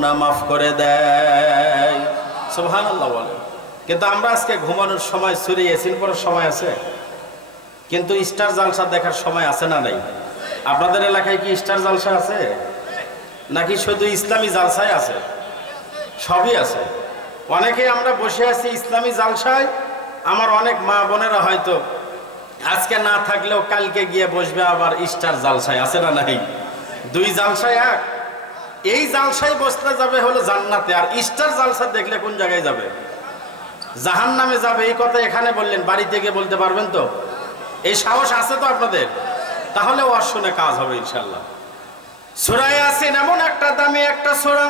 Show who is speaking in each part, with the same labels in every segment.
Speaker 1: গুনাহ মাফ করে দেয়। সুবহানাল্লাহ বলে। কিন্তু আমরা আজকে ঘুমানোর সময় সুরি এসিন পড়ার সময় আছে? কিন্তু স্টার জালসা দেখার সময় আছে না নাই? আপনাদের এলাকায় কি স্টার জালসা আছে? নাকি শুধু ইসলামী জালসায় আছে? সবই আছে। অনেকে আমরা বসে আছি ইসলামী জালসায়, আমার অনেক মা বোনেরা হয়তো আজকে না থাকলেও কালকে গিয়ে বসবে আবার স্টার জালসায়, আছে না নাই? দুই জালসায় এক। এই জালসায় বসতে যাবে হলো জান্নাতে, আর স্টার জালসা দেখলে কোন জায়গায় যাবে? জাহান নামে যাবে, এই কথা এখানে বললেন, বাড়িতে গিয়ে বলতে পারবেন তো? এই সাহস আছে তো আপনাদের? তাহলে ওয়াজ শুনে কাজ হবে ইনশাল্লাহ সুরায় আসেন এমন একটা দামি একটা সুরা।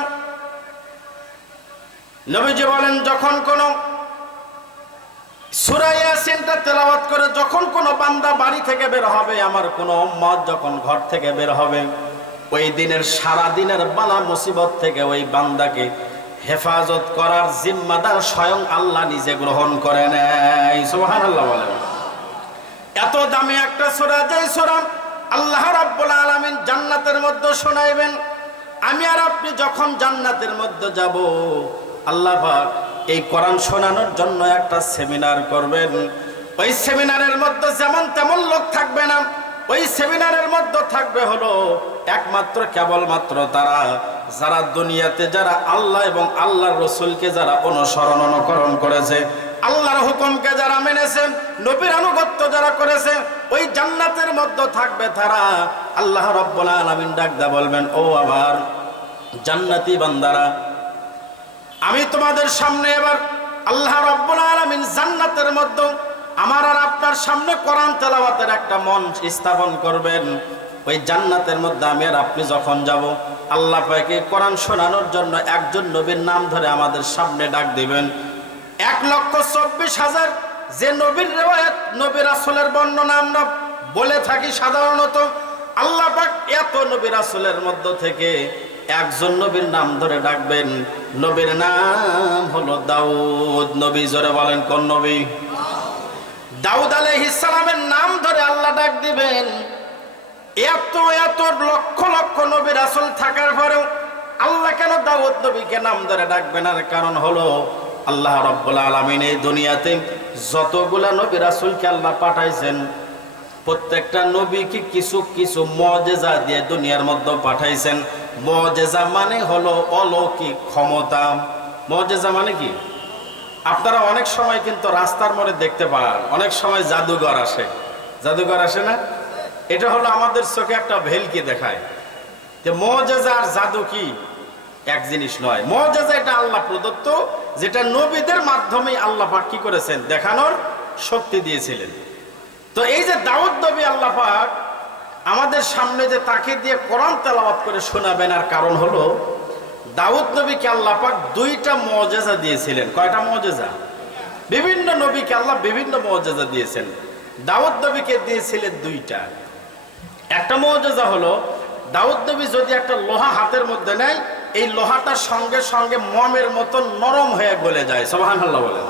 Speaker 1: নবীজি বলেন, যখন কোন সুরায় আসেনটা তেলাওয়াত করে, যখন কোনো বান্দা বাড়ি থেকে বের হবে, আমার কোনো উম্মত যখন ঘর থেকে বের হবে ওই দিনের সারা দিনের বালা মুসিবত থেকে ওই বান্দাকে হেফাজত করার জিম্মাদার স্বয়ং আল্লাহ নিজে গ্রহণ করে নেয়। সুবহানাল্লাহ বলেন। এত দামি একটা সোরা যে সোরা আল্লাহ রাব্বুল আলামিন জান্নাতের মধ্যে শোনাইবেন, আমি আর আপনি যখন জান্নাতের মধ্যে যাব, আল্লাহ এই কোরআন শোনানোর জন্য একটা সেমিনার করবেন। ওই সেমিনারের মধ্যে যেমন তেমন লোক থাকবে না ওই সেমিনারের মধ্যে থাকবে হলো একমাত্র, কেবলমাত্র তারা, যারা দুনিয়াতে যারা আল্লাহ এবং আল্লাহর রসুলকে যারা অনুসরণ অনুকরণ করেছে, আল্লাহর হুকুমকে যারা মেনেছেন নবীর আনুগত্য যারা করেছে, ওই জান্নাতের মধ্যে থাকবে তারা। আল্লাহ রব্বুল আলামিন ডাকদা বলবেন, ও আবার জান্নাতি বান্দারা, আমি তোমাদের সামনে এবার আল্লাহ রব্বুল আলামিন জান্নাতের মধ্যে আমার আর আপনার সামনে কোরআন তেলাওয়াতের একটা মন স্থাপন করবেন। ওই জান্নাতের মধ্যে আমি আর আপনি যখন যাব, আল্লাহ পাকে কোরআন শোনানোর জন্য একজন নবীর নাম ধরে আমাদের সামনে ডাক দিবেন। এক লক্ষ চব্বিশ হাজার যে নবীর রেওয়ায়ত নবীর আসলের বর্ণনা আমরা বলে থাকি সাধারণত, আল্লাহ পাক এত নবীর আসলের মধ্য থেকে একজন নবীর নাম ধরে ডাকবেন। নবীর নাম হলো দাউদ। নবী জোরে বলেন, কোন নবী? দাউদ আলাইহিস সালামের নাম ধরে আল্লাহ ডাক দিবেন। এত এত লক্ষ লক্ষ নবীর আসল থাকার পরেও আল্লাহ কেন দাউদ নবীকে নাম ধরে ডাকবেন? আর কারণ হলো আল্লাহ রব্বুল আলমিন এই দুনিয়াতে যতগুলা নবী রাসুলকে আল্লাহ পাঠাইছেন, প্রত্যেকটা নবীকে কিছু কিছু মজেজা দিয়ে দুনিয়ার মধ্যে পাঠাইছেন। মজেজা মানে হলো অলৌকিক ক্ষমতা। মজেজা মানে কি? আপনারা অনেক সময় কিন্তু রাস্তার মোড়ে দেখতে পান। অনেক সময় জাদুঘর আসে। জাদুঘর আসে না? এটা হলো আমাদের চোখে একটা ভেলকি দেখায় যে মজেজা আর জাদু কি? এক জিনিস নয়। মজেজা এটা আল্লাহ প্রদত্ত, যেটা নবীদের মাধ্যমে আল্লাহ পাক কি করেছেন? দেখানোর শক্তি দিয়েছিলেন। তো এই যে দাউদ নবী আল্লাহ পাক আমাদের সামনে যে তাকে দিয়ে কোরআন তেলাওয়াত করে শোনাবেন, আর কারণ হলো দাউদ নবীকে আল্লাহ পাক দুইটা মজেজা দিয়েছিলেন। কয়টা মজেজা? বিভিন্ন নবীকে আল্লাহ বিভিন্ন মজেজা দিয়েছেন। দাউদ নবীকে দিয়েছিলেন দুইটা। একটা মজেজা হলো, দাউদ নবী যদি একটা লোহা হাতের মধ্যে নেয়, এই লোহাটার সঙ্গে সঙ্গে মমের মতো নরম হয়ে গলে যায়। সোহানাল্লাহ বলেন।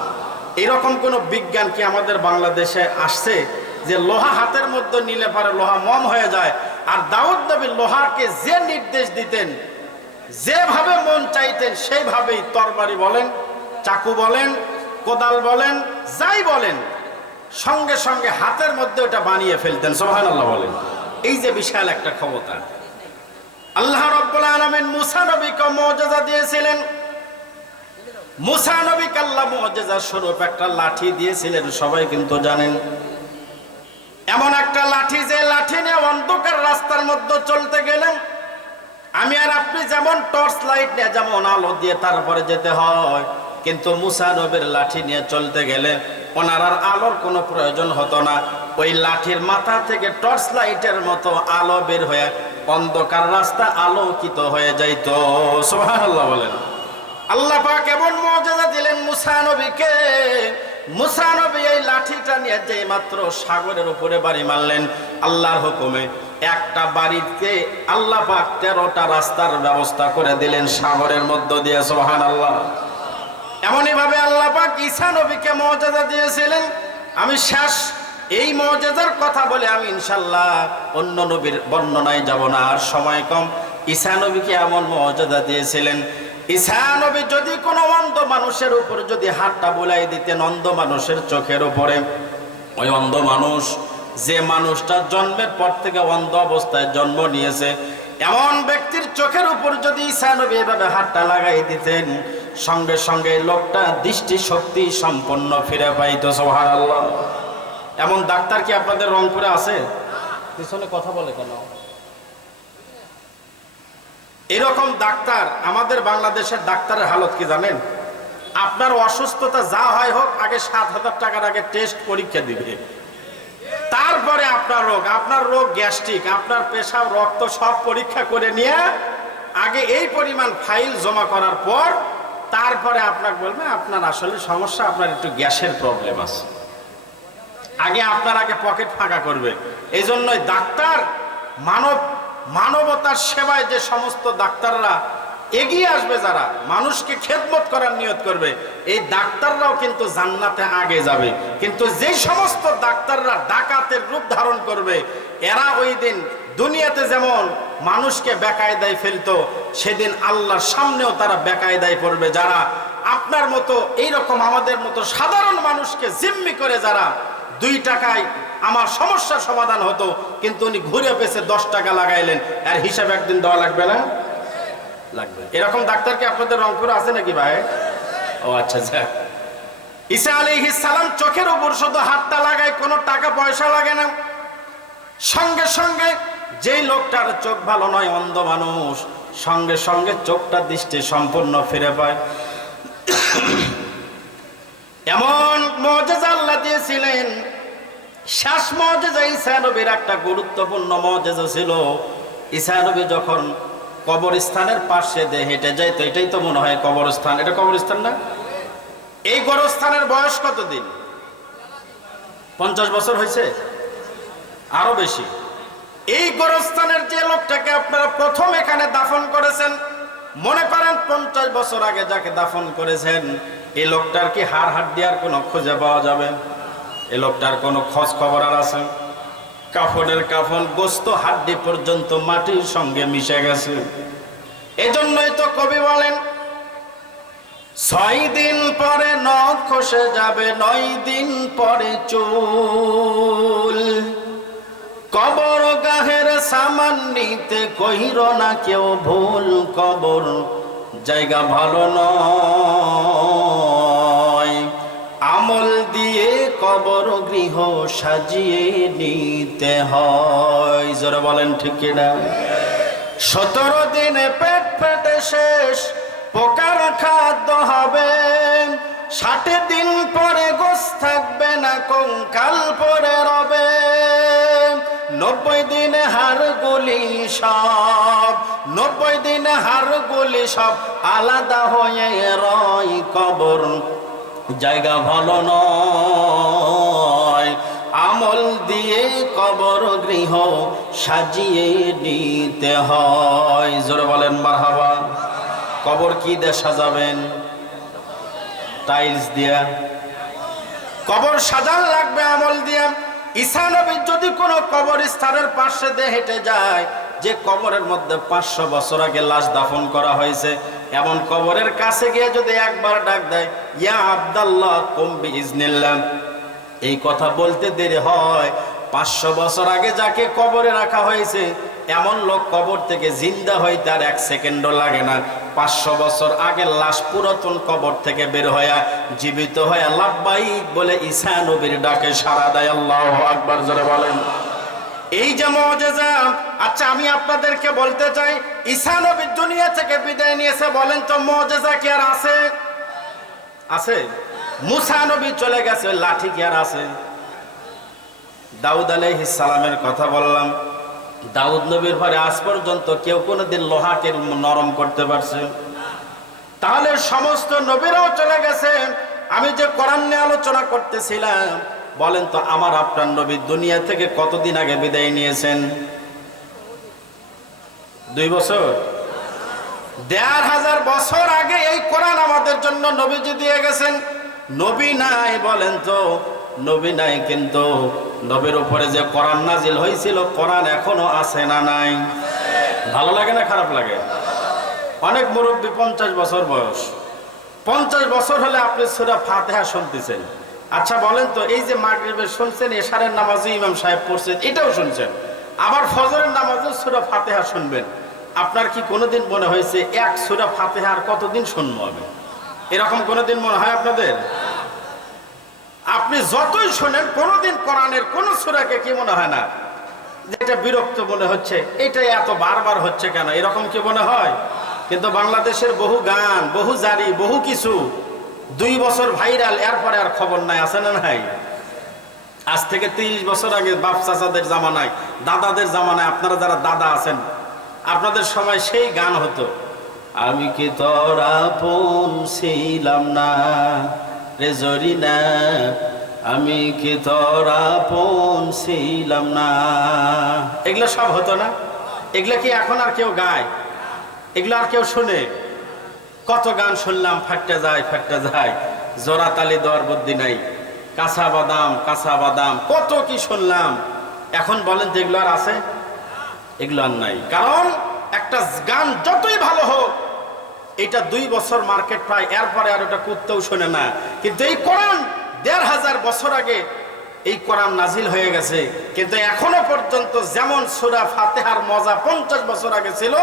Speaker 1: এরকম কোন বিজ্ঞান কি আমাদের বাংলাদেশে আসছে যে লোহা হাতের মধ্যে নিলে পারে লোহা মম হয়ে যায়? আর দাউদ নবী লোহাকে যে নির্দেশ দিতেন যেভাবে মন চাইতেন, সেইভাবেই তরবারি বলেন, চাকু বলেন, কোদাল বলেন, যাই বলেন, সঙ্গে সঙ্গে হাতের মধ্যে ওটা বানিয়ে ফেলতেন সোহান আল্লাহ বলেন। এই যে বিশাল একটা ক্ষমতা। আল্লাহ রব্বুল আলমিন মুসা নবীকে মর্যাদা দিয়েছিলেন। মুসা নবীকে আল্লাহ মর্যাদা স্বরূপ একটা লাঠি দিয়েছিলেন, সবাই কিন্তু জানেন। এমন একটা লাঠি যে লাঠি নিয়ে অন্ধকার রাস্তার মধ্যে চলতে গেলেন আমি আর আপনি যেমন টর্চ লাইট নিয়ে, যেমন আলো দিয়ে তারপরে যেতে হয়, কিন্তু মুসা নবীর লাঠি নিয়ে চলতে গেলে ওনার আর আলোর কোনো প্রয়োজন হতো না। ওই লাঠির মাথা থেকে টর্চ লাইটের মতো আলো বের হয়ে অন্ধকার রাস্তা আলোকিত হয়ে যাইত। সুবহানাল্লাহ বলেন। আল্লাহ পাক এমন মর্যাদা দিলেন মুসা নবীকে মুসা নবী এই লাঠিটা নিয়ে যে মাত্র সাগরের উপরে বাড়ি মারলেন, আল্লাহর হুকুমে একটা বাড়িতে আল্লাহ পাক তেরোটা রাস্তার ব্যবস্থা করে দিলেন সাগরের মধ্য দিয়ে সোহান আল্লাহ এমনই ভাবে আল্লাহ পাক ঈসা নবীকে মর্যাদা দিয়েছিলেন। আমি শেষ এই মর্যাদার কথা বলে আমি ইনশাল্লাহ অন্য নবীর বর্ণনায় যাব না, আর সময় কম। ঈসা নবীকে এমন মর্যাদা দিয়েছিলেন ঈসা যদি কোনো অন্ধ মানুষের উপর যদি হাতটা বুলাই দিতেন, অন্ধ মানুষের চোখের উপরে। ওই অন্ধ মানুষ যে মানুষটা জন্মের পর থেকে অন্ধ অবস্থায় জন্ম নিয়েছে, এমন ব্যক্তির চোখের উপর যদি ঈসা এভাবে হাতটা লাগাই দিতেন, সঙ্গে সঙ্গে লোকটা দৃষ্টি শক্তি সম্পন্ন ফিরে পাইতো, সুবহানাল্লাহ। এমন ডাক্তার কি আপনাদের রংপুরে আছে? পিছনে কথা বলে কেন? এরকম ডাক্তার, আমাদের বাংলাদেশের ডাক্তারের হালত কি জানেন? আপনার অসুস্থতা যা হয় হোক, আগে সাত হাজার টাকার আগে টেস্ট পরীক্ষা দিবে। তারপরে আপনার রোগ আপনার রোগ গ্যাস্ট্রিক, আপনার পেশাব, রক্ত সব পরীক্ষা করে নিয়ে আগে এই পরিমাণ ফাইল জমা করার পর তারপরে আপনাকে বলবে, আপনার আসলে সমস্যা, আপনার একটু গ্যাসের প্রবলেম আছে। আগে আপনার আগে পকেট ফাঁকা করবে। এই জন্যই ডাক্তার মানব মানবতার সেবায় যে সমস্ত ডাক্তাররা এগিয়ে আসবে যারা, মানুষকে খেদমত করার নিয়ত করবে, এই ডাক্তাররাও কিন্তু জান্নাতে আগে যাবে। কিন্তু যে সমস্ত ডাক্তাররা ডাকাতের রূপ ধারণ করবে, এরা ওই দিন দুনিয়াতে যেমন মানুষকে বেকায়দায় ফেলতো, সেদিন আল্লাহর সামনেও তারা বেকায়দায় পড়বে। যারা আপনার মতো, এইরকম আমাদের মতো সাধারণ মানুষকে জিম্মি করে যারা দুই টাকায় আমার সমস্যার সমাধান হতো, কিন্তু উনি ঘুরে পেছে দশ টাকা লাগাইলেন। আর হিসাব একদিন দেওয়া লাগবে না? লাগবে। এরকম ডাক্তার কি আপনাদের রংপুরে আছে নাকি ভাই? ও আচ্ছা আচ্ছা। ঈসা আলী সালাম চোখের উপর শুধু হাতটা লাগায়, কোনো টাকা পয়সা লাগে না। সঙ্গে সঙ্গে যেই লোকটার চোখ ভালো নয়, অন্ধ মানুষ, সঙ্গে সঙ্গে চোখটা দৃষ্টি সম্পূর্ণ ফিরে পায়। এমন মজেজা আল্লাহ দিয়েছিলেন, শেষ মজেজা ঈসা নবীর একটা গুরুত্বপূর্ণ মজেজা ছিল। ঈসা নবী যখন কবরস্থানের পাশে দিয়ে হেঁটে যায় তো এটাই তো মনে হয় কবরস্থান। এটা কবরস্থান না? এই গোরস্থানের বয়স কতদিন? পঞ্চাশ বছর হয়েছে? আরও বেশি। এই গোরস্থানের যে লোকটাকে আপনারা প্রথম এখানে দাফন করেছেন, মনে করেন পঞ্চাশ বছর আগে যাকে দাফন করেছেন এই লোকটার কি হাড় হাড় দেওয়ার কোনো খুঁজে পাওয়া যাবে? এই লোকটার কোনো খোঁজ খবর আর আছে? কাফনের কাফন গোস্ত হাড্ডি পর্যন্ত মাটির সঙ্গে মিশে গেছে। এজন্যই তো কবি বলেন, ছয় দিন পরে নখ খসে যাবে, নয় দিন পরে চুল। কবর গাহের সামান নিতে কহির না কেউ ভুল কবর। জায়গা ভালো নয়। আমল দিয়ে কবর গৃহ সাজিয়ে নিতে হয়। জোরে বলেন ঠিক কিনা? সতেরো দিনে পেট ফেটে শেষ পোকার খাদ্য হবে। ষাট দিন পরে গোস থাকবে না, কঙ্কাল পরে রবে। নব্বই দিনে হার গুলি সব, নব্বই দিন হার গুলি সব আলাদা হয়ে রয় কবর। জায়গা ভালো নয়, আমল দিয়ে কবর গৃহ সাজিয়ে নিতে হয়। জোরে বলেন, মারহাবা। কবর কি দিয়ে সাজাবেন? টাইলস দিয়া। কবর সাজান লাগবে আমল দিয়া। ঈসা নবী যদি কোনো কবর স্থানের পাশে দিয়ে হেঁটে যায়, যে কবরের মধ্যে পাঁচশো বছর আগে লাশ দাফন করা হয়েছে, এমন কবরের কাছে গিয়ে যদি একবার ডাক দেয়, ইয়া আব্দাল্লাহ কম্বি ইজনিল্লাম এই কথা বলতে দেরি হয়। পাঁচশো বছর আগে যাকে কবরে রাখা হয়েছে, এমন লোক কবর থেকে জিন্দা হয় তার এক সেকেন্ডও লাগে না। পাঁচশো বছর আগে লাশ পুরাতন কবর থেকে বের হয়ে জীবিত হয়ে লাভবাহিক বলে ঈসা নবীর ডাকে সারা দেয়। আল্লাহ আকবর, জোরে বলেন। এই যে মজেজা আচ্ছা আমি আপনাদেরকে বলতে চাই, ঈসা নবী দুনিয়া থেকে বিদায় নিয়েছে বলেন তো মজেজা কি আর আছে? আছে। মুসা নবী চলে গেছে, লাঠি কি আর আছে? দাউদ সালামের কথা বললাম। দাউদ নবীর পরে আজ পর্যন্ত কেউ কোনোদিন লোহাকে নরম করতে পারছে। তাহলে সমস্ত নবীরাও চলে গেছে আমি যে কোরআন নিয়ে আলোচনা করতেছিলাম, বলেন তো আমার আপনার নবী দুনিয়া থেকে কতদিন আগে বিদায় নিয়েছেন? দুই বছর? দেড় হাজার বছর আগে এই কোরআন আমাদের জন্য নবীজি দিয়ে গেছেন। নবী নাই বলেন তো নবী নাই কিন্তু নবীর উপরে যে কোরআন নাজিল হয়েছিল, কোরআন এখনও আছে না নাই। ভালো লাগে না খারাপ লাগে? অনেক মুরব্বী পঞ্চাশ বছর বয়স। পঞ্চাশ বছর হলে আপনি সুরা ফাতেহা শুনতেছেন। আচ্ছা বলেন তো, এই যে মাগরিবের শুনছেন, এশারের নামাজে ইমাম সাহেব পড়ছেন, এটাও শুনছেন। আবার ফজরের নামাজে সুরা ফাতেহা শুনবেন। আপনার কি কোনোদিন মনে হয়েছে, এক সুরা ফাতেহা আর কতদিন শুনব আমি? এরকম কোনোদিন মনে হয় আপনাদের? আপনি যতই শোনেন, কোনোদিন কোরআনের কোন সুরাকে কি মনে হয় না? যেটা বিরক্ত মনে হচ্ছে এটা এত বারবার হচ্ছে কেন? এরকম কি মনে হয়? কিন্তু বাংলাদেশের বহু গান, বহু জারি, বহু কিছু দুই বছর ভাইরাল, এরপরে আর খবর নাই, আছে না নাই? আজ থেকে তিরিশ বছর আগে বাপ চাচাদের জামানায়, দাদাদের জামানায় আপনারা যারা দাদা আছেন, আপনাদের সময় সেই গান হতো। আমি কি তোরা ছিলাম না? রে জরি না। আমি কি তোরা ছিলাম না। এগুলো সব হতো না। এগুলো কি এখন আর কেউ গায়? এগুলো আর কেউ শুনে? কত গান শুনলাম, ফাটতে যায় ফাটতে যায়। জোড়া তালি দেওয়ার বুদ্ধি নাই। কাঁচা বাদাম কাঁচা বাদাম, কত কি শুনলাম। এখন বলেন তো এগুলো আর আছে? এগুলো আর নাই। কারণ একটা গান যতই ভালো হোক এটা দুই বছর মার্কেট প্রায়, এরপরে আর ওটা করতেও শোনে না। কিন্তু এই কোরআন দেড় হাজার বছর আগে এই কোরআন নাজিল হয়ে গেছে। কিন্তু এখনও পর্যন্ত যেমন সুরা ফাতেহার মজা পঞ্চাশ বছর আগে ছিল,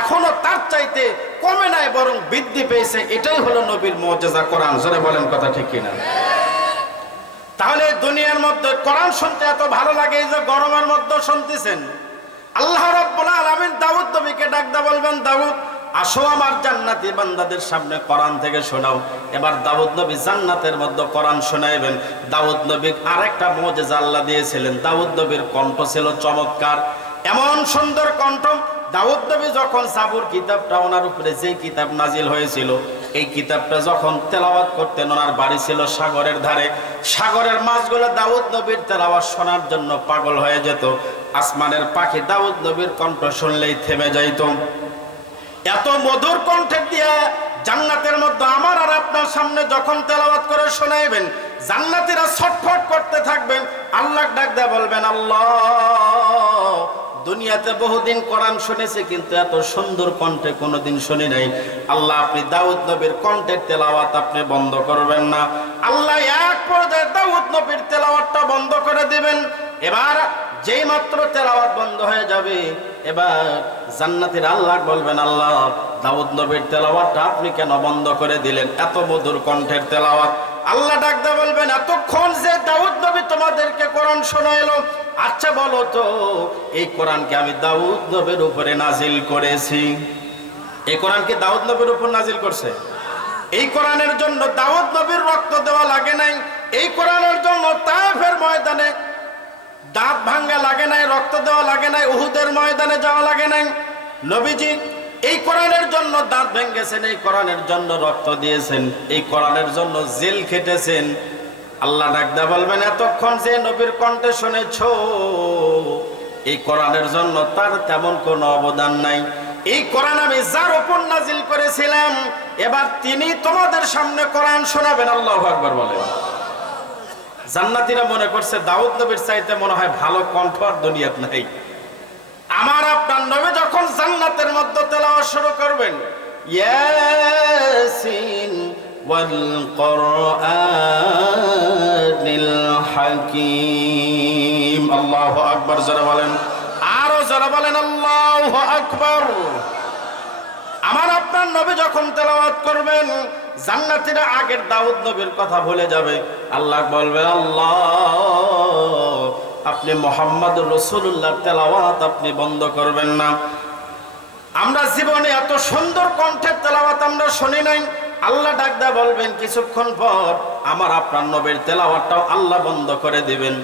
Speaker 1: এখনও তার চাইতে কমে নাই, বরং বৃদ্ধি পেয়েছে। এটাই হলো নবীর মজা কোরআন। জোরে বলেন কথা ঠিক কিনা? তাহলে দুনিয়ার মধ্যে কোরআন শুনতে এত ভালো লাগে যে গরমের মধ্যে শুনতেছেন? আল্লাহ রাব্বুল আলামিন দাউদ নবীকে ডাকদা বলবেন, দাউদ আসো আমার জান্নাতি বান্দাদের সামনে কোরআন থেকে শোনাও। এবার দাউদ নবী জান্নাতের মধ্যে কোরআন শোনাইবেন। দাউদ নবী আরেকটা মুজিজা আল্লাহ দিয়েছিলেন। দাউদ নবীর কণ্ঠ ছিল চমৎকার, এমন সুন্দর কণ্ঠ। দাউদ নবী যখন সাবুর কিতাবটা ওনার উপরে যে কিতাব নাজিল হয়েছিল, এই কিতাবটা যখন তেলাওয়াত করতেন, ওনার বাড়ি ছিল সাগরের ধারে। সাগরের মাছগুলো দাউদ নবীর তেলাওয়াত শোনার জন্য পাগল হয়ে যেত। আসমানের পাখি দাউদ নবীর কণ্ঠ শুনলেই থেমে যাইত। এত মধুর কণ্ঠে দিয়ে জান্নাতের মধ্যে আমার আর আপনার সামনে যখন তেলাওয়াত করে শোনাইবেন, জান্নাতীরা ছটফট করতে থাকবেন আল্লাহ ডাক দেয়া বলবেন, আল্লাহ, দুনিয়াতে বহুদিন কোরআন শুনেছে, কিন্তু এত সুন্দর কণ্ঠে কোনোদিন শুনি নাই। আল্লাহ, আপনি দাউদ নবীর কণ্ঠের তেলাওয়াত আপনি বন্ধ করবেন না। আল্লাহ, এক পর্যায়ে দাউদ নবীর তেলাওয়াতটা বন্ধ করে দিবেন। এবার যেই মাত্র তেলাওয়াত বন্ধ হয়ে যাবে এবার জান্নাতের আল্লাহ বলবেন, আল্লাহ, দাউদ নবীর তেলাওয়াতটা আপনি কেন বন্ধ করে দিলেন? এত মধুর কণ্ঠের তেলাওয়াত। আল্লাহ ডাকদা বলবেন, এতক্ষণ যে দাউদ নবী তোমাদেরকে কোরআন শোনাইলো আচ্ছা বলো তো, এই কোরআনকে আমি দাউদ নবীর উপরে নাজিল করেছি। এই কোরআনকে দাউদ নবীর উপর নাজিল করছে? এই কোরআনের জন্য দাউদ নবীর রক্ত দেওয়া লাগে নাই। এই কোরআনের জন্য তায়েফের ময়দানে দাঁত ভাঙ্গা লাগে নাই, রক্ত দেওয়া লাগে নাই, উহুদের ময়দানে যাওয়া লাগে নাই। নবীজি, এই কোরআনের জন্য দাঁত ভেঙ্গেছেন, এই কোরআনের জন্য রক্ত দিয়েছেন, এই কোরআনের জন্য জেল খেটেছেন। আল্লাহ ডাকদা বলবেন, এতক্ষণ যে নবীর কণ্ঠে শুনেছ, এই কোরআনের জন্য তার তেমন কোনো অবদান নাই। এই কোরআন আমি যার উপর নাজিল করেছিলাম, এবার তিনি তোমাদের সামনে কোরআন শোনাবেন, আল্লাহ আকবর বলেন। জান্নাতিরা মনে করছে দাউদ নবীর চাইতে মনে হয় ভালো কণ্ঠ আর দুনিয়াত নাই। আমার আপনার নবী যখন জান্নাতের মধ্যে তেলাওয়াত শুরু করবেন, ইয়াসিন ওয়াল কোরআনিল হাকীম। আল্লাহু আকবার যারা বলেন। আরও যারা বলেন, আল্লাহু আকবার। আমার আপনার নবী যখন তেলাওয়াত করবেন জান্নাতীরা আগের দাউদ নবীর কথা ভুলে যাবে। আল্লাহ বলবে, আল্লাহ, আপনি মোহাম্মদ রসুল্লাহ তেলাওয়াত আপনি বন্ধ করবেন না। আমরা জীবনে এত সুন্দর কণ্ঠের তেলাওয়াত আমরা শুনি নাই। আল্লাহ ডাকদা বলবেন, কিছুক্ষণ পর আমার আপনার নবীর তেলাওয়াতটাও আল্লাহ বন্ধ করে দিবেন।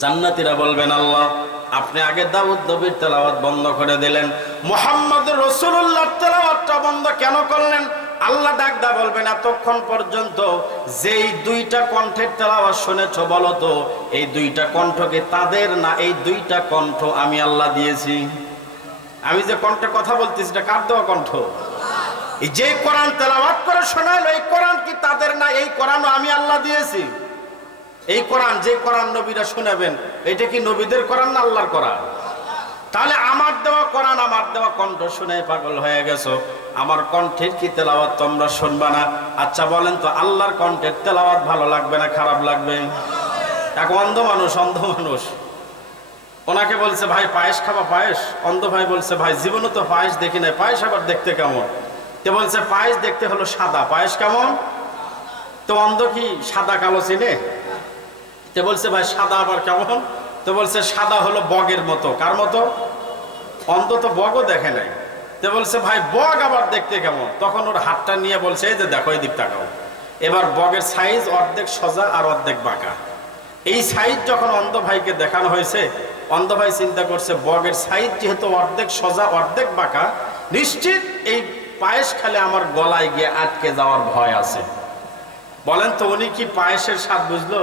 Speaker 1: জান্নাতীরা বলবেন, আল্লাহ, আপনি আগে দাউদ নবীর তেলাওয়াত বন্ধ করে দিলেন। মোহাম্মদ রসুল্লাহ তেলাওয়াতটা বন্ধ কেন করলেন? আল্লাহ ডাকদা বলবেন, এতক্ষণ পর্যন্ত যেই দুইটা কণ্ঠের তেলাওয়াত শুনেছ বলো তো, এই দুইটা কণ্ঠকে তাদের না এই দুইটা কণ্ঠ আমি আল্লাহ দিয়েছি? আমি যে কণ্ঠে কথা বলতেছি, এটা কার দেওয়া কণ্ঠ? এই যে কোরআন তেলাওয়াত করে শোনাইলো, এই কোরআন কি তাদের না এই কোরআনও আমি আল্লাহ দিয়েছি? এই কোরআন, যে কোরআন নবীরা শোনাবেন, এটা কি নবীদের কোরআন না আল্লাহর কোরআন? তাহলে আমার দেওয়া কোরআন, আমার দেওয়া কণ্ঠ শুনে পাগল হয়ে গেছো। আমার কণ্ঠের কি তেলাওয়াত তোমরা শুনবা না? আচ্ছা বলেন তো, আল্লাহর কণ্ঠের তেলাওয়াত ভালো লাগবে না খারাপ লাগবে? এক অন্ধ মানুষ অন্ধ মানুষ। ওনাকে বলছে, ভাই, পায়েস খাবা, পায়েস? অন্ধ ভাই বলছে, ভাই, জীবনে তো পায়েস দেখি নাই। পায়েস আবার দেখতে কেমন? তে বলছে, পায়েস দেখতে হলো সাদা। পায়েস কেমন? তো অন্ধ কি সাদা, কালো চিনে? তে বলছে, ভাই, সাদা আবার কেমন? তো বলছে, সাদা হলো বগের মতো। কার মতো? অন্ধ তো বগও দেখে নাই। তে বলছে, ভাই, বগ আবার দেখতে কেমন? তখন ওর হাতটা নিয়ে বলছে যে দেখো, এই দিক এবার বগের সাইজ অর্ধেক সোজা আর অর্ধেক বাঁকা। এই সাইজ যখন অন্ধ ভাইকে দেখানো হয়েছে, অন্ধ ভাই চিন্তা করছে, বগের সাইজ যেহেতু অর্ধেক সোজা, অর্ধেক বাঁকা, নিশ্চিত এই পায়েস খালে আমার গলায় গিয়ে আটকে যাওয়ার ভয় আছে। বলেন তো উনি কি পায়েসের স্বাদ বুঝলো?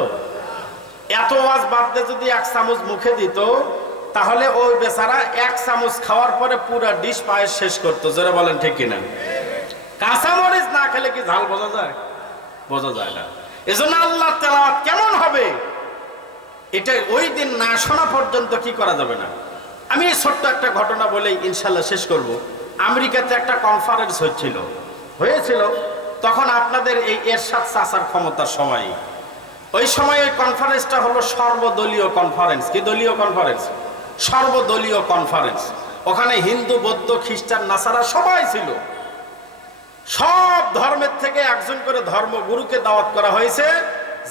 Speaker 1: এত ওয়াজ বাদ দিয়ে যদি এক চামচ মুখে দিত, তাহলে ওই বেচারা এক চামচ খাওয়ার পরে পুরো ডিশ পায়ে শেষ করতো। জোরে বলেন ঠিক কিনা? কাঁচামরিচ না খেলে কি ঝাল বোঝা যায়? বোঝা যায় না। এজন্য আল্লাহ তেলাওয়াত কেমন হবে? এটা ওই দিন না শোনা পর্যন্ত কি করা যাবে না। আমি ছোট্ট একটা ঘটনা বলেই ইনশাল্লাহ শেষ করব। আমেরিকাতে একটা কনফারেন্স হচ্ছিল। হয়েছিল। তখন আপনাদের এই এরশাদ চাচার ক্ষমতার সময়। ওই সময় ওই কনফারেন্সটা হলো সর্বদলীয় কনফারেন্স কি দলীয় কনফারেন্স সর্বদলীয় কনফারেন্স ওখানে হিন্দু, বৌদ্ধ, খ্রিস্টান, নাসারা সবাই ছিল। সব ধর্মের থেকে একজন করে ধর্মগুরুকে দাওয়াত করা হয়েছে।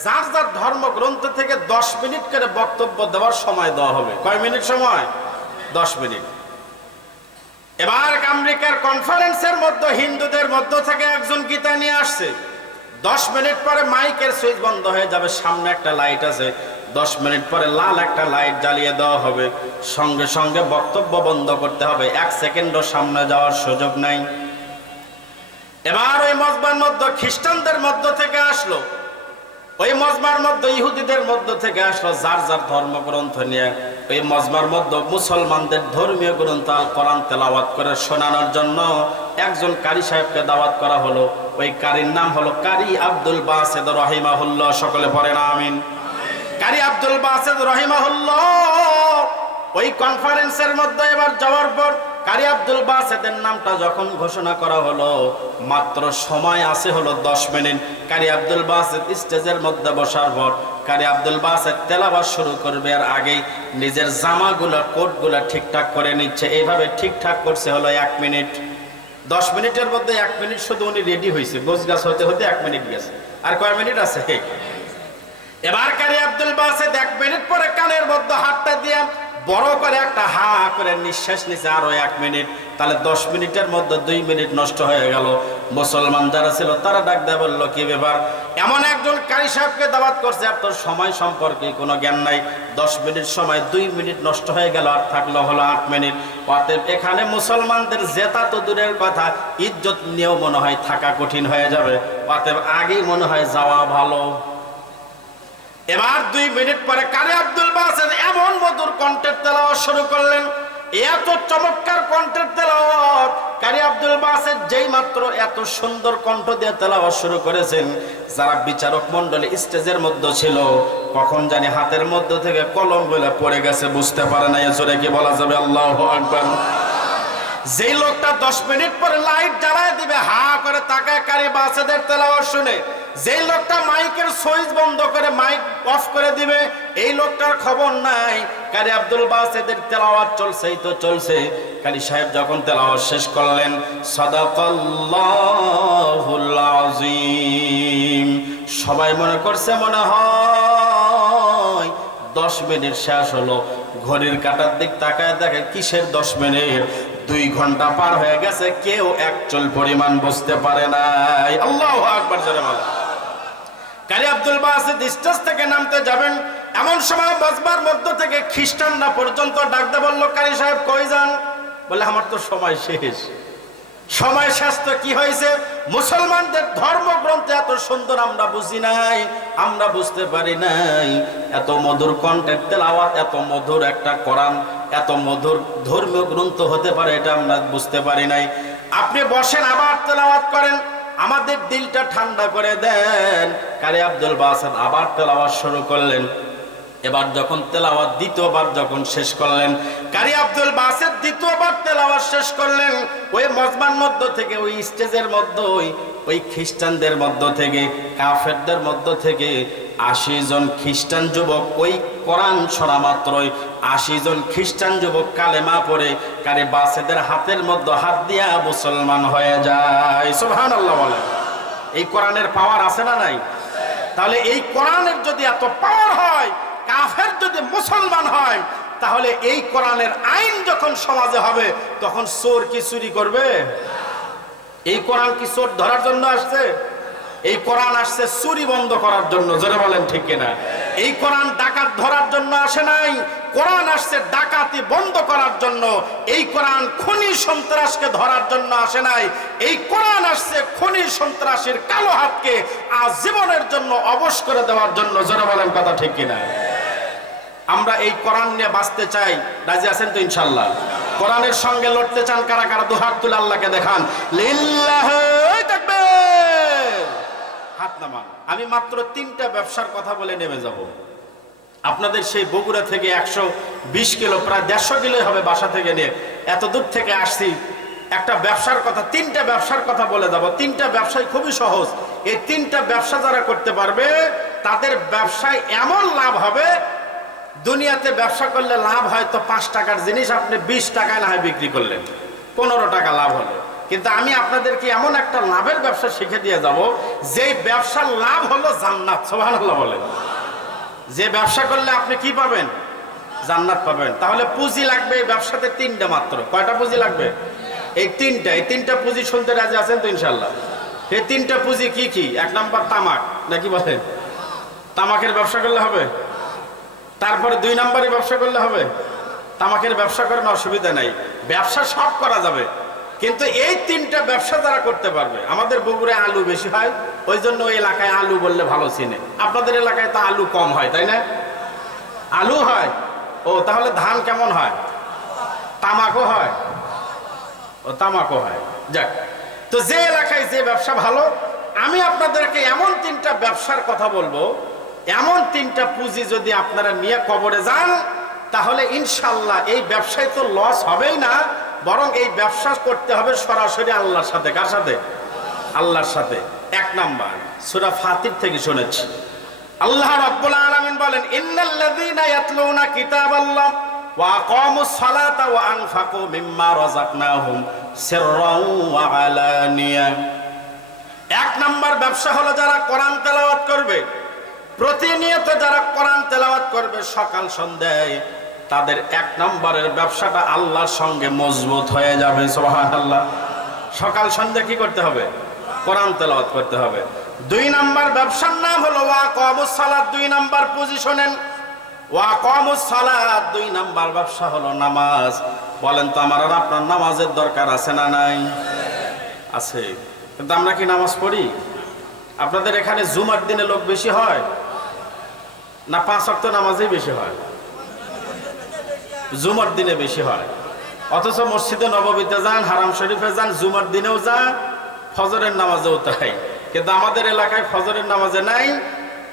Speaker 1: যার যার ধর্মগ্রন্থ থেকে দশ মিনিট করে বক্তব্য দেওয়ার সময় দেওয়া হবে। কয় মিনিট সময়? দশ মিনিট। এবার আমেরিকার কনফারেন্সের মধ্যে, হিন্দুদের মধ্য থেকে একজন গীতা নিয়ে আসছে। দশ মিনিট পরে মাইকের সুইচ বন্ধ হয়ে যাবে, সামনে একটা লাইট আছে। দশ মিনিট পরে লাল একটা লাইট জ্বালিয়ে দেওয়া হবে। সঙ্গে সঙ্গে বক্তব্য বন্ধ করতে হবে। এক সেকেন্ডও সামনে যাওয়ার সুযোগ নাই। এবার ওই মজবার মধ্যে, খ্রিস্টানদের মধ্য থেকে আসলো। ওই মজমার মধ্যে, ইহুদিদের মধ্য থেকে আসলো যার যার ধর্মগ্রন্থ নিয়ে। ওই মজমার মধ্যে, মুসলমানদের ধর্মীয় গ্রন্থ আল কোরআন তেলাওয়াত করে শোনানোর জন্য একজন কারি সাহেবকে দাওয়াত করা হলো। ওই কারির নাম হলো কারি আব্দুল বাসেদ রহিমাহুল্লাহ। সকলে পড়েন আমিন। কারি আব্দুল বাসেদ রহিমাহুল্লাহ। ওই কনফারেন্সের মধ্যে এবার যাওয়ার পর কারি আব্দুল বাসেদের নামটা যখন ঘোষণা করা হলো, মাত্র সময় আছে হলো দশ মিনিট। কারি আব্দুল বাসেদ স্টেজের মধ্যে বসার পর কারি আব্দুল বাসেদ তেলাবাস শুরু করবে আর আগেই নিজের জামাগুলো, কোটগুলো ঠিকঠাক করে নিচ্ছে। এইভাবে ঠিকঠাক করছে হলো এক মিনিট। দশ মিনিটের মধ্যে এক মিনিট শুধু উনি রেডি হয়েছে গোছ গাছ হতে হতে এক মিনিট গেছে। আর কয় মিনিট আছে? এবার কারি আব্দুল বাসে এক মিনিট পরে কানের মধ্যে হাতটা দিয়ে বড় করে একটা হা করে নিঃশ্বাস নিছে আরও এক মিনিট, তাহলে দশ মিনিটের মধ্যে দুই মিনিট নষ্ট হয়ে গেল। মুসলমান যারা ছিল, তারা ডাক দেয় বলল, কি ব্যাপার? এমন একজন কারি সাহেবকে দাবাত করছে, আর তোর সময় সম্পর্কে কোনো জ্ঞান নাই। দশ মিনিট সময়, দুই মিনিট নষ্ট হয়ে গেল, আর থাকল হলো আট মিনিট। অতএব এখানে মুসলমানদের জেতা তো দূরের কথা, ইজ্জত নিয়েও মনে হয় থাকা কঠিন হয়ে যাবে। অতএব আগেই মনে হয় যাওয়া ভালো। এবার দুই মিনিট পরে কারে আব্দুল বাসেদ এমন মধুর কণ্ঠের তেলাওয়া শুরু করলেন। এত চমৎকার কণ্ঠের তেলাওয়াত। কারি আব্দুল বাসেদ যেই মাত্র এত সুন্দর কণ্ঠ দিয়ে তেলাওয়াত শুরু করেছেন, যারা বিচারক মণ্ডলী স্টেজের মধ্যে ছিল, কখন জানি হাতের মধ্যে থেকে কলমগুলা পড়ে গেছে, বুঝতে পারে না এসরে কি বলা যাবে? আল্লাহ আকবার। যেই লোকটা দশ মিনিট পরে লাইট জ্বালায় দিবে, হা করে তাকায় কারি বাসেদের তেলাওয়াত শুনে। যেই লোকটা মাইকের সুইচ বন্ধ করে মাইক অফ করে দিবে, এই লোকটার খবর নাই। কারি আব্দুল বাসেদের তেলাওয়াত চলছেই তো চলছে। কারি সাহেব যখন তেলাওয়াত শেষ করলেন, সাদাকাল্লাহুল সবাই মনে করছে মনে হয় দশ মিনিট শেষ হলো। ঘড়ির কাটার দিক তাকায় দেখে, কিসের দশ মিনিট? দুই ঘণ্টা পার হয়ে গেছে, কেউ এক চল পরিমাণ বুঝতে পারে নাই। আল্লাহ আকবার কারি আব্দুল বাসিদ স্টেজ থেকে নামতে যাবেন, এমন সময় বজবার মধ্য থেকে খ্রিস্টানরা পর্যন্ত ডাকতে বলল, কারি সাহেব, কই যান? বলে, আমার তো সময় শেষ। সময় শেষ তো কি হয়েছে? মুসলমানদের ধর্মগ্রন্থে এত সুন্দর আমরা বুঝি নাই, আমরা বুঝতে পারি নাই। এত মধুর কণ্ঠের তেলাওয়াত, এত মধুর একটা কোরআন এত মধুর ধর্মীয় গ্রন্থ হতে পারে, এটা আমরা বুঝতে পারি নাই। আপনি বসেন, আবার তেলাওয়াত করেন। আমাদের দিলটা ঠান্ডা করে দেন। কারি আব্দুল বাসাদ আবার তেলাওয়াত শুরু করলেন। এবার যখন তেলাওয়াত দ্বিতীয়বার যখন শেষ করলেন, কারি আব্দুল বাসের দ্বিতীয়বার তেলাওয়াত শেষ করলেন, ওই মজমার মধ্য থেকে, ওই স্টেজের মধ্য, ওই ওই খ্রিস্টানদের মধ্য থেকে, কাফেরদের মধ্য থেকে আশি জন খ্রিস্টান যুবক, ওই কোরআন ছড়া মাত্রই আশি জন খ্রিস্টান যুবক কালেমা পড়ে কারি বাসেদের হাতের মধ্যে হাত দিয়া মুসলমান হয়ে যায়। সুবহান আল্লাহ বলে এই কোরআনের পাওয়ার আছে না নাই? তাহলে এই কোরআনের যদি এত পাওয়ার হয় কাফের যদি মুসলমান হয়, তাহলে এই কোরআনের আইন যখন সমাজে হবে, তখন চোর কি চুরি করবে? এই কোরআন কি চোর ধরার জন্য আসছে? এই কোরআন আসছে চুরি বন্ধ করার জন্য, জোরে বলেন ঠিক কিনা? এই কোরআন ডাকাত ধরার জন্য আসে নাই, কোরআন আসছে ডাকাতি বন্ধ করার জন্য, এই কোরআন খনি সন্ত্রাসকে ধরার জন্য আসে নাই, এই কোরআন আসছে খনি সন্ত্রাসীর কালো হাতকে আজীবনের জন্য অবশ করে দেওয়ার জন্য, জোরে বলেন কথা ঠিক কিনা? আমরা এই কোরআন নিয়ে বাঁচতে চাই, রাজি আছেন তো ইনশাল্লাহ কোরআনের সঙ্গে লড়তে চান কারা কারা? দুহাত তুলে আল্লাহকে দেখান। হাত আমি মাত্র তিনটা ব্যবসার কথা বলে নেমে যাব। আপনাদের সেই বগুড়া থেকে একশো বিশ কিলো, প্রায় দেড়শো কিলো হবে বাসা থেকে নিয়ে। এত দূর থেকে আসছি। একটা ব্যবসার কথা, তিনটা ব্যবসার কথা বলে যাব। তিনটা ব্যবসায় খুবই সহজ। এই তিনটা ব্যবসা যারা করতে পারবে, তাদের ব্যবসায় এমন লাভ হবে দুনিয়াতে ব্যবসা করলে লাভ হয় তো পাঁচ টাকার জিনিস, আপনি বিশ টাকায় না হয় বিক্রি করলেন। পনেরো টাকা লাভ হলো। কিন্তু আমি আপনাদেরকে এমন একটা লাভের ব্যবসা শিখে দিয়ে যাব যে ব্যবসার লাভ হলো জান্নাত সোহানাল্লাহ বলেন। যে ব্যবসা করলে আপনি কি পাবেন? জান্নাত পাবেন। তাহলে পুঁজি লাগবে এই ব্যবসাতে তিনটা মাত্র। কয়টা পুঁজি লাগবে? এই তিনটা। এই তিনটা পুঁজি শুনতে রাজি আছেন তো ইনশাল্লাহ এই তিনটা পুঁজি কি কি? এক নাম্বার তামাক। নাকি বলেন? তামাকের ব্যবসা করলে হবে? তারপরে দুই নম্বরে ব্যবসা করলে হবে? তামাকের ব্যবসা করেন অসুবিধা নাই। ব্যবসা সব করা যাবে। কিন্তু এই তিনটা ব্যবসা তারা করতে পারবে, আমাদের বগুড়ায় আলু বেশি হয়, ওই জন্য ওই এলাকায় আলু বললে ভালো চিনে। আপনাদের এলাকায় তো আলু কম হয়, তাই না? আলু হয়। ও, তাহলে ধান কেমন হয়? তামাকও হয়। ও, তামাকও হয়। যাক। তো যে এলাকায় যে ব্যবসা ভালো, আমি আপনাদেরকে এমন তিনটা ব্যবসার কথা বলব এমন তিনটা পুঁজি যদি আপনারা নিয়ে কবরে যান, তাহলে ইনশাল্লাহ এই ব্যবসায় তো লস হবেই না, বরং এই ব্যবসা করতে হবে সরাসরি আল্লাহর সাথে। কার সাথে? আল্লাহর সাথে। এক নাম্বার, সূরা ফাতির থেকে শুনেছি। আল্লাহ রাব্বুল আলামিন বলেন, ইন্নাল্লাযীনা ইয়াতলুনা কিতাবাল্লাহ ওয়া আকামুস সালাতা ওয়া আনফাকু মিম্মা রাযাকনাহুম সিররাও ওয়া আলানিয়া এক নাম্বার ব্যবসা হলো যারা কোরআন তেলাওয়াত করবে। প্রতিনিয়ত যারা কোরআন তেলাওয়াত করবে সকাল সন্ধ্যায়, তাদের এক নম্বরের ব্যবসাটা আল্লাহর সঙ্গে মজবুত হয়ে যাবে, সুবহানাল্লাহ। সকাল সন্ধ্যা কি করতে হবে? কোরআন তেলাওয়াত করতে হবে। দুই নাম্বার ব্যবসার নাম হলো ওয়া কমুস সালাত, দুই নাম্বার পজিশনেন ওয়া কমুস সালাত, দুই নাম্বার ব্যবসা হলো নামাজ। বলেন তো, আমার আর আপনার নামাজের দরকার আছে না নাই? আছে। কিন্তু আমরা কি নামাজ পড়ি? আপনাদের এখানে জুমার দিনে লোক বেশি হয়? না, পাঁচ অক্ট নামাজেই বেশি হয়। জুমার দিনে বেশি হয়। অথচ মসজিদে নববীতে যান, হারাম শরীফে যান, জুমার দিনেও যান, ফজরের নামাজেও তাই। কিন্তু আমাদের এলাকায় ফজরের নামাজে নাই,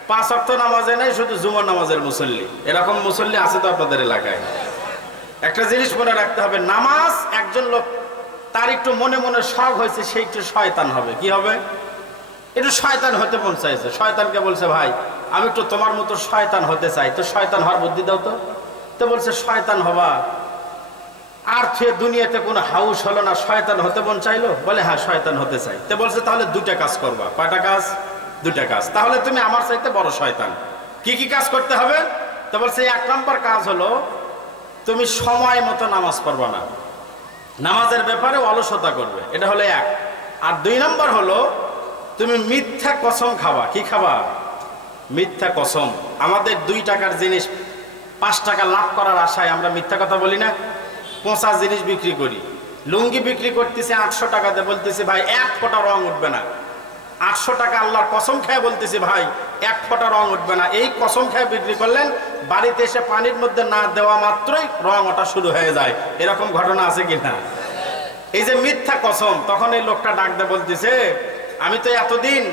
Speaker 1: পাঁচ অক্ট নামাজে নাই, শুধু জুমার নামাজের মুসল্লি। এরকম মুসল্লি আছে তো আপনাদের এলাকায়। একটা জিনিস মনে রাখতে হবে, নামাজ একজন লোক, তার একটু মনে মনে শখ হয়েছে সেই একটু শয়তান হবে। কি হবে? একটু শয়তান হতে মন চাইছে। শয়তানকে বলছে, ভাই আমি একটু তোমার মতো শয়তান হতে চাই। তো শয়তান হওয়ার বুদ্ধি দাও তো। তো বলছে, শয়তান হবা। আর সে দুনিয়াতে কোনো হাউস হলো না, শয়তান হতে মন চাইলো? বলে হ্যাঁ শয়তান হতে চাই। তো বলছে, তাহলে দুটা কাজ করবা। কয়টা কাজ? দুটা কাজ। তাহলে তুমি আমার চাইতে বড় শয়তান। কি কি কাজ করতে হবে? তো বলছে, এক নম্বর কাজ হলো, তুমি সময় মতো নামাজ পড়বা না। নামাজের ব্যাপারে অলসতা করবে। এটা হলো এক। আর দুই নম্বর হলো, তুমি মিথ্যা কসম খাবা। কি খাবা? মিথ্যা কসম। আমাদের দুই টাকার জিনিস, পাঁচ টাকা লাভ করার আশায় আমরা মিথ্যা কথা বলি না। পচা জিনিস বিক্রি করি। লুঙ্গি বিক্রি করতেছে আটশো টাকাতে বলতেছে, ভাই, এক ফোঁটা রং উঠবে না। আটশো টাকা আল্লাহর কসম খেয়ে বলতেছে, ভাই, এক ফোঁটা রং উঠবে না। এই কসম খেয়ে বিক্রি করলেন, বাড়িতে এসে পানির মধ্যে না দেওয়া মাত্রই রং ওটা শুরু হয়ে যায়। এরকম ঘটনা আছে কিনা? এই যে মিথ্যা কসম, তখন এই লোকটা ডাক দিয়ে বলতেছে, আমি তো এতদিন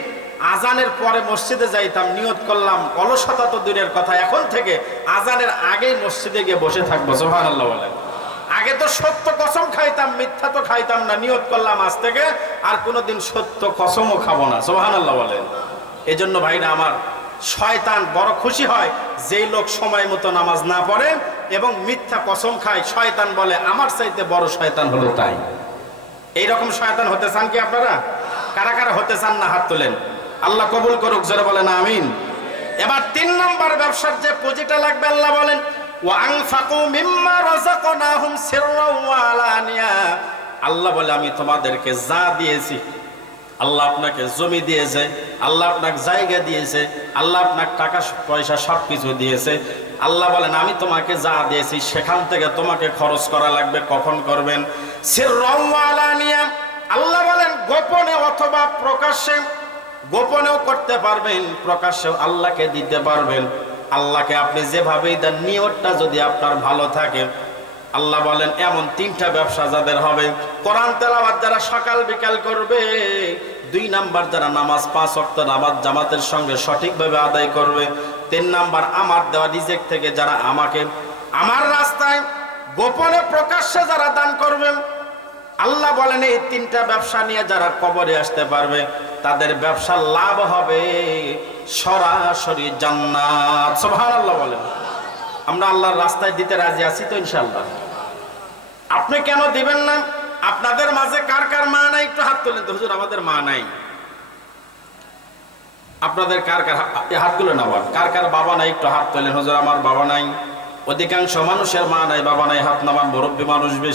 Speaker 1: আজানের পরে মসজিদে যাইতাম নিয়ত করলাম অলসতা তো দূরের কথা এখন থেকে আজানের আগেই মসজিদে গিয়ে বসে থাকব। সোহান আল্লাহ বলেন। আগে তো সত্য কসম খাইতাম মিথ্যা তো খাইতাম না নিয়ত করলাম আজ থেকে আর কোনোদিন সত্য কসমও খাব না সোহান আল্লাহ বলেন। এই জন্য ভাইরা আমার শয়তান বড় খুশি হয় যেই লোক সময় মতো নামাজ না পড়ে এবং মিথ্যা কসম খায় শয়তান বলে আমার চাইতে বড় শয়তান হলো তাই। এইরকম শয়তান হতে চান কি আপনারা? কারা কারা হতে চান না হাত তোলেন? আল্লাহ কবুল করুক, জোরে বলেন আমিন। এবার তিন নম্বর ব্যবসার যে পুঁজিটা লাগবে, আল্লাহ বলেন আল্লাহ বলে, আমি তোমাদেরকে যা দিয়েছি, আল্লাহ আপনাকে জমি দিয়েছে, আল্লাহ আপনাকে জায়গা দিয়েছে, আল্লাহ আপনাকে টাকা পয়সা সব কিছু দিয়েছে। আল্লাহ বলেন, আমি তোমাকে যা দিয়েছি, সেখান থেকে তোমাকে খরচ করা লাগবে, কখন করবেন? সিররাও ওয়া আলানিয়া। আল্লাহ বলেন, গোপনে অথবা প্রকাশ্যে গোপনেও করতে পারবেন, প্রকাশ্যেও আল্লাহকে দিতে পারবেন। আল্লাহকে আপনি যেভাবেই দেন, নিয়তটা যদি আপনার ভালো থাকে। আল্লাহ বলেন, এমন তিনটা ব্যবসা যাদের হবে। কোরআন তেলাবাদ যারা সকাল বিকাল করবে, দুই নাম্বার যারা নামাজ পাঁচ অক্ত নামাজ জামাতের সঙ্গে সঠিকভাবে আদায় করবে। তিন নাম্বার, আমার দেওয়া রিজেক্ট থেকে যারা আমাকে, আমার রাস্তায় গোপনে প্রকাশ্যে যারা দান করবেন আল্লাহ বলেন, এই তিনটা ব্যবসা নিয়ে যারা কবরে আসতে পারবে তাদের ব্যবসার লাভ হবে সরাসরি জান্নাত। সুবহানাল্লাহ বলেন। আমরা আল্লাহর রাস্তায় দিতে রাজি আছি তো ইনশাআল্লাহ। আপনি কেন দিবেন না? আপনাদের মাঝে কার কার মা নাই? একটু হাত তোলেন তো। হুজুর, আমাদের মা নাই। আপনাদের কার কার হা- এই হাতগুলো নামান কার কার বাবা নাই? একটু হাত তোলেন। হুজুর, আমার বাবা নাই। অধিকাংশ মানুষের মা নাই, বাবা নাই। হাত নামান মুরব্বী মানুষ